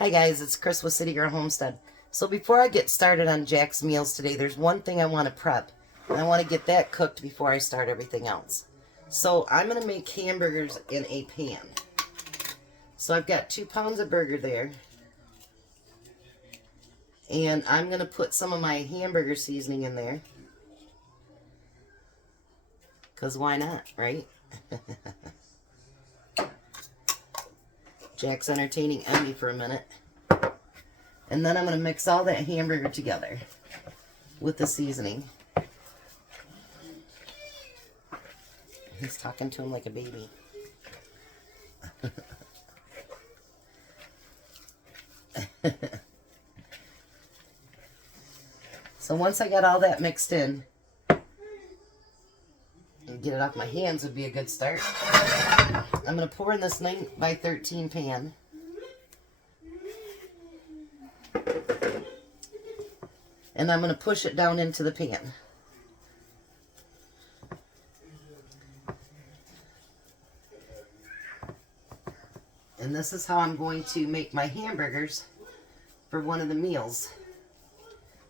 Hi guys, it's Chris with City Girl Homestead. So before I get started on Jack's meals today, there's one thing I want to prep. I want to get that cooked before I start everything else. So I'm going to make hamburgers in a pan. So I've got 2 pounds of burger there. And I'm going to put some of my hamburger seasoning in there. Because why not, right? Jack's entertaining Emmy for a minute. And then I'm going to mix all that hamburger together with the seasoning. He's talking to him like a baby. So once I got all that mixed in, and get it off my hands would be a good start. I'm going to pour in this 9 by 13 pan. And I'm going to push it down into the pan. And this is how I'm going to make my hamburgers for one of the meals.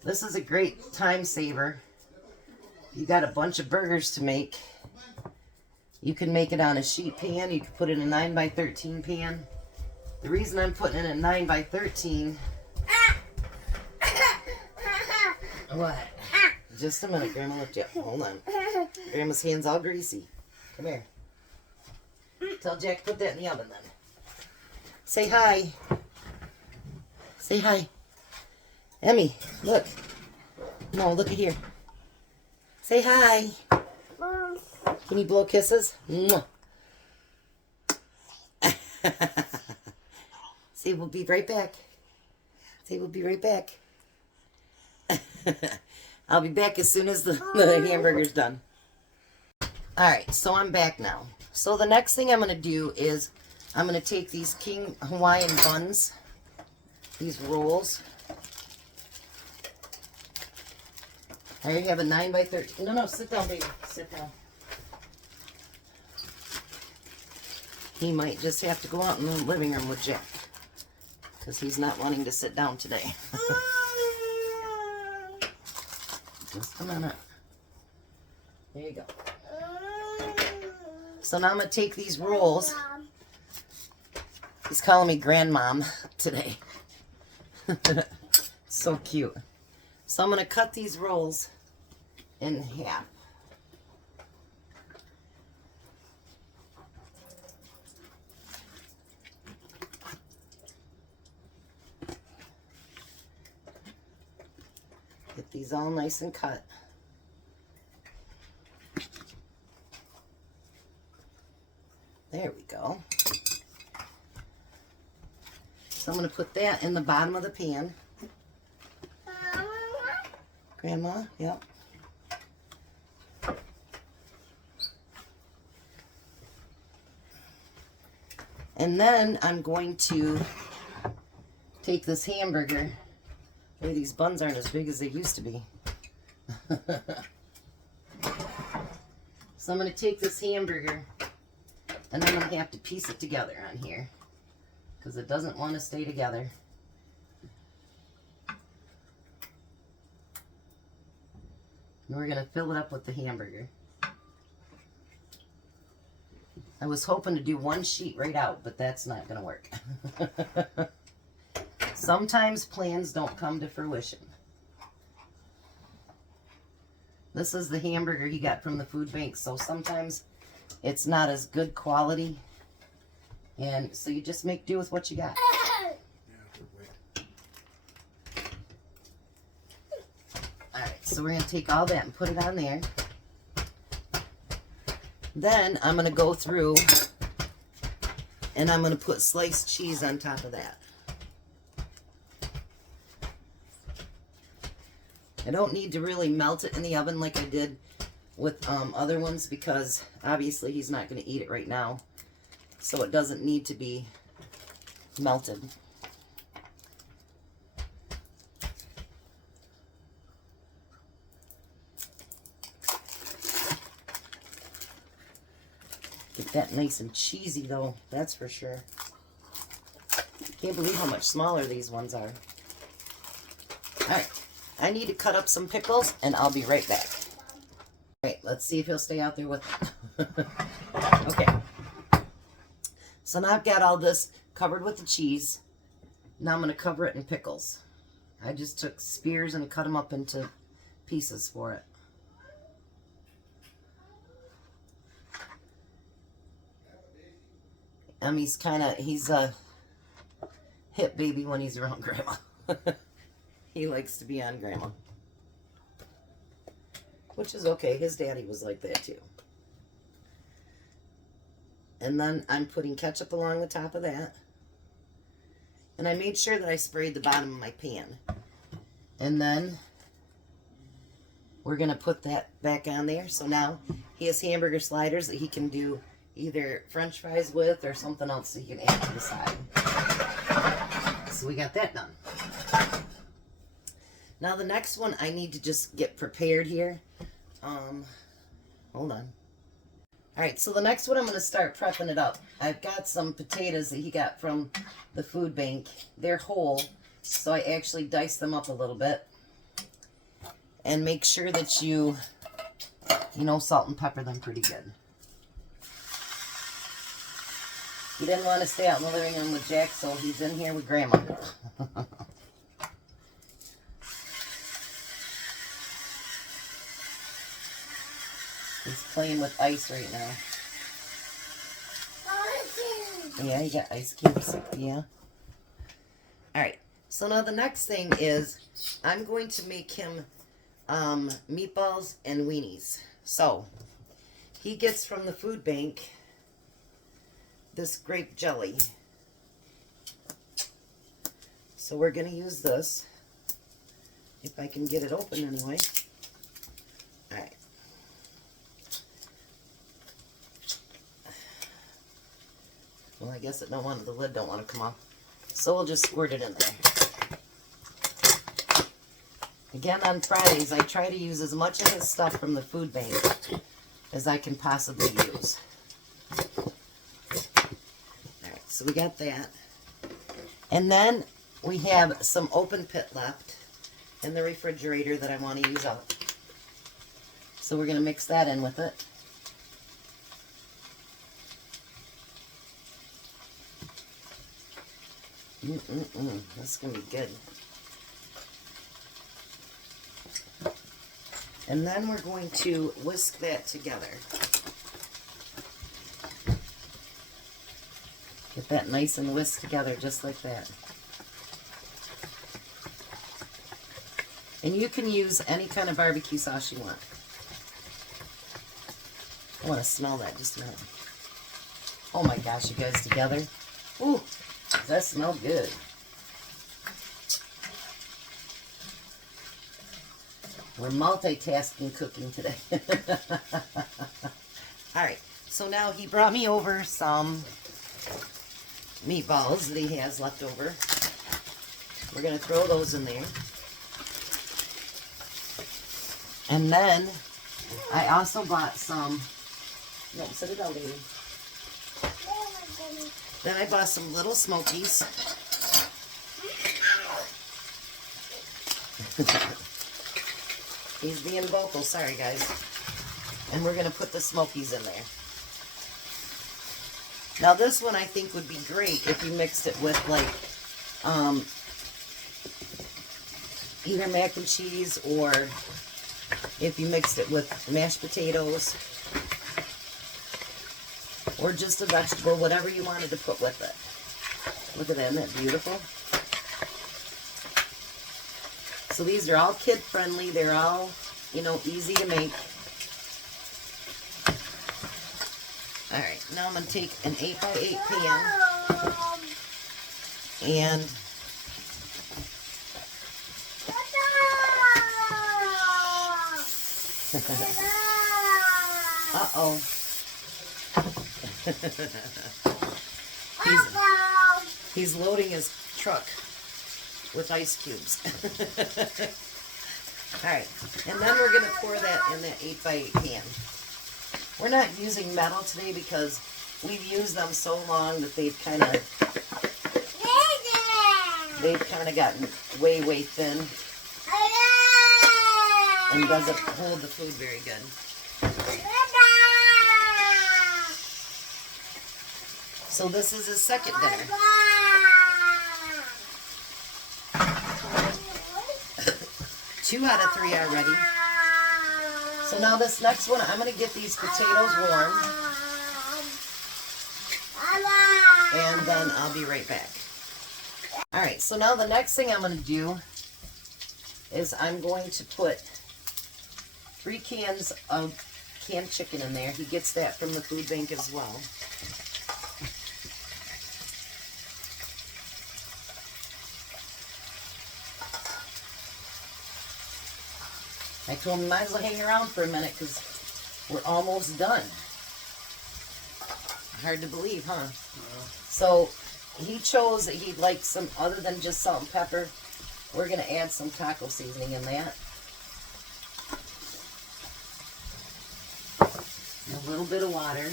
This is a great time saver. You got a bunch of burgers to make. You can make it on a sheet pan. You can put it in a 9 by 13 pan. The reason I'm putting it in a 9 by 13. What? Just a minute, Grandma lift you up. Hold on. Grandma's hand's all greasy. Come here. Tell Jack to put that in the oven then. Say hi. Say hi. Emmy, look. No, look at here. Say hi. Can you blow kisses? Mwah. Say we'll be right back. Say we'll be right back. I'll be back as soon as the hamburger's done. Alright, so I'm back now. So the next thing I'm going to do is I'm going to take these King Hawaiian buns, these rolls. I already have a 9 by 13. No, sit down, baby. Sit down. He might just have to go out in the living room with Jack, because he's not wanting to sit down today. Just a minute. There you go. So now I'm going to take these rolls. He's calling me grandmom today. So cute. So I'm going to cut these rolls in half. Get these all nice and cut. There we go. So I'm going to put that in the bottom of the pan. Grandma, yep. And then I'm going to take this hamburger. Maybe these buns aren't as big as they used to be. So I'm going to take this hamburger and then I'm going to have to piece it together on here because it doesn't want to stay together. And we're going to fill it up with the hamburger. I was hoping to do one sheet right out, but that's not going to work. Sometimes plans don't come to fruition. This is the hamburger he got from the food bank, so sometimes it's not as good quality. And so you just make do with what you got. Alright, so we're going to take all that and put it on there. Then I'm going to go through and I'm going to put sliced cheese on top of that. I don't need to really melt it in the oven like I did with other ones because obviously he's not going to eat it right now. So it doesn't need to be melted. Get that nice and cheesy though, that's for sure. Can't believe how much smaller these ones are. Alright, I need to cut up some pickles, and I'll be right back. Alright, let's see if he'll stay out there with it. Okay. So now I've got all this covered with the cheese. Now I'm going to cover it in pickles. I just took spears and cut them up into pieces for it. He's a hip baby when he's around Grandma. He likes to be on Grandma. Which is okay. His daddy was like that too. And then I'm putting ketchup along the top of that. And I made sure that I sprayed the bottom of my pan. And then we're going to put that back on there. So now he has hamburger sliders that he can do either French fries with or something else that he can add to the side. So we got that done. Now the next one I need to just get prepared here. Hold on. Alright, so the next one I'm going to start prepping it up. I've got some potatoes that he got from the food bank. They're whole, so I actually diced them up a little bit. And make sure that you salt and pepper them pretty good. He didn't want to stay out in the living room with Jack, so he's in here with Grandma. He's playing with ice right now. Yeah, you got ice cubes. Yeah. Alright, so now the next thing is I'm going to make him meatballs and weenies. So, he gets from the food bank this grape jelly. So we're going to use this. If I can get it open anyway. Alright. Well, I guess the lid don't want to come off. So we'll just squirt it in there. Again, on Fridays, I try to use as much of his stuff from the food bank as I can possibly use. Alright, so we got that. And then we have some open pit left in the refrigerator that I want to use up. So we're going to mix that in with it. That's going to be good. And then we're going to whisk that together. Get that nice and whisked together just like that. And you can use any kind of barbecue sauce you want. I want to smell that just a minute. Oh my gosh, you guys together. Ooh, that smells good. We're multitasking cooking today. Alright, so now he brought me over some meatballs that he has left over. We're going to throw those in there. And then I also bought some... No, sit it down, baby. Then I bought some little Smokies. He's being vocal, sorry guys. And we're going to put the Smokies in there. Now this one I think would be great if you mixed it with like either mac and cheese or if you mixed it with mashed potatoes or just a vegetable, whatever you wanted to put with it. Look at that, isn't that beautiful? So these are all kid friendly. They're all, easy to make. Alright, now I'm going to take an 8x8 pan and uh-oh. He's loading his truck with ice cubes. Alright, and then we're going to pour that in that 8x8 pan. We're not using metal today because we've used them so long that they've kind of they've kind of gotten way, way thin and doesn't hold the food very good. So this is his second dinner. 2 out of 3 are ready. So now this next one, I'm going to get these potatoes warm. And then I'll be right back. Alright, so now the next thing I'm going to do is I'm going to put 3 cans of canned chicken in there. He gets that from the food bank as well. I told him might as well hang around for a minute because we're almost done. Hard to believe, huh? Yeah. So he chose that he'd like some, other than just salt and pepper, we're going to add some taco seasoning in that. A little bit of water.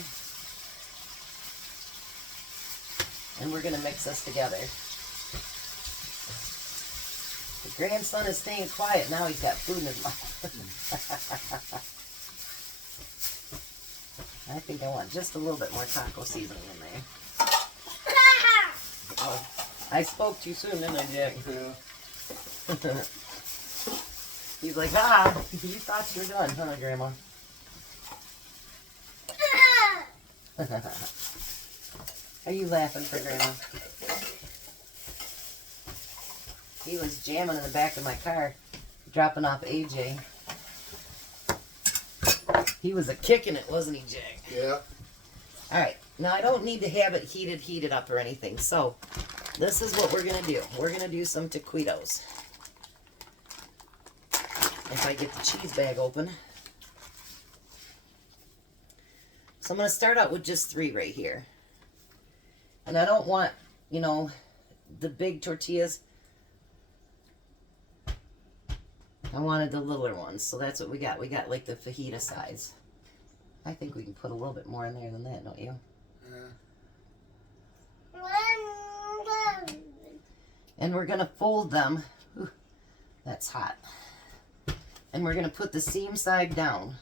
And we're going to mix this together. The grandson is staying quiet. Now he's got food in his mouth. I think I want just a little bit more taco seasoning in there. Oh, I spoke too soon, didn't I, Jack? Yeah. He's like, ah, you thought you were done, huh, Grandma? Are you laughing for Grandma? He was jamming in the back of my car, dropping off AJ. He was kicking it, wasn't he, Jack? Yeah. All right. Now, I don't need to have it heated up or anything. So, this is what we're going to do. We're going to do some taquitos. If I get the cheese bag open. So, I'm going to start out with just 3 right here. And I don't want, you know, the big tortillas. I wanted the littler ones, so that's what we got. We got like the fajita size. I think we can put a little bit more in there than that, don't you? Yeah. And we're going to fold them. Ooh, that's hot. And we're going to put the seam side down.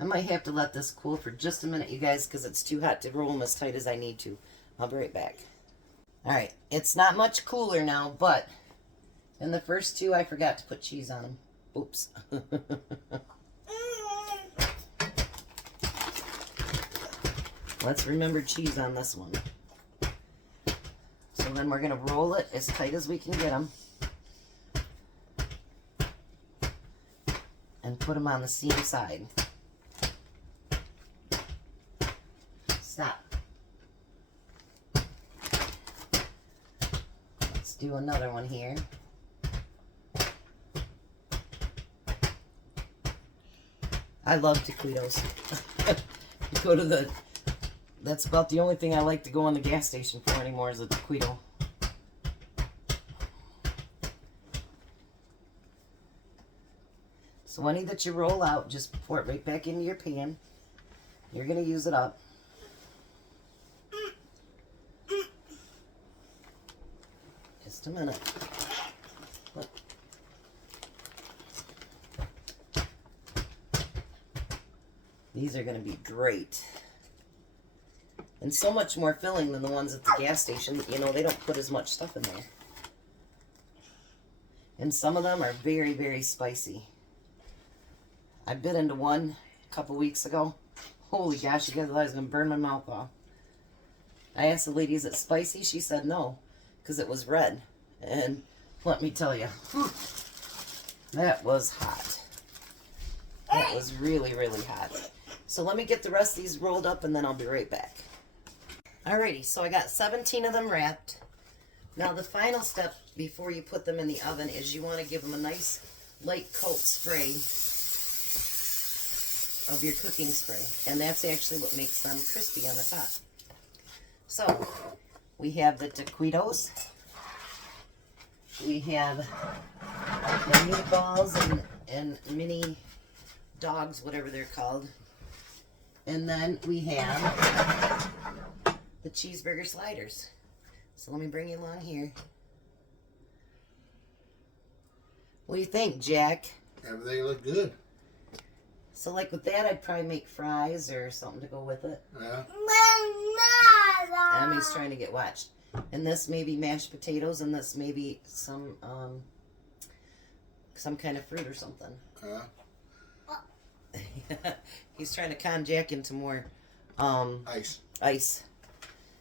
I might have to let this cool for just a minute, you guys, because it's too hot to roll them as tight as I need to. I'll be right back. Alright, it's not much cooler now, but in the first 2, I forgot to put cheese on them. Oops. Let's remember cheese on this one. So then we're going to roll it as tight as we can get them. And put them on the seam side. Stop. Let's do another one here. I love taquitos. You go to the... That's about the only thing I like to go on the gas station for anymore is a taquito. So any that you roll out, just pour it right back into your pan. You're going to use it up. Just a minute. Look. These are going to be great. And so much more filling than the ones at the gas station. You know, they don't put as much stuff in there. And some of them are very, very spicy. I bit into one a couple weeks ago. Holy gosh, you guys, I was going to burn my mouth off. I asked the lady, is it spicy? She said no, because it was red. And let me tell you, that was hot. That was really, really hot. So let me get the rest of these rolled up and then I'll be right back. Alrighty, so I got 17 of them wrapped. Now the final step before you put them in the oven is you want to give them a nice light coat spray of your cooking spray. And that's actually what makes them crispy on the top. So, we have the taquitos. We have the meatballs and mini dogs, whatever they're called. And then we have the cheeseburger sliders. So let me bring you along here. What do you think, Jack? Everything looked good. So like with that, I'd probably make fries or something to go with it. Yeah. Emmy's trying to get watched. And this maybe mashed potatoes, and this maybe some kind of fruit or something. He's trying to con Jack into more ice.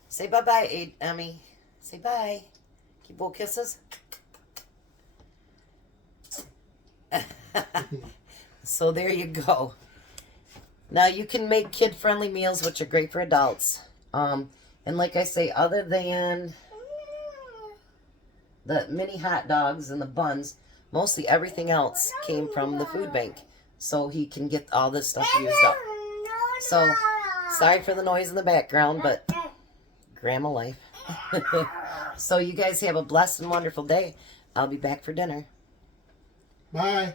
Say bye-bye, Emmy. Say bye. Keep both kisses. So there you go. Now you can make kid-friendly meals, which are great for adults. And like I say, other than the mini hot dogs and the buns, mostly everything else came from the food bank. So he can get all this stuff used up. So, sorry for the noise in the background, but grandma life. So you guys have a blessed and wonderful day. I'll be back for dinner. Bye.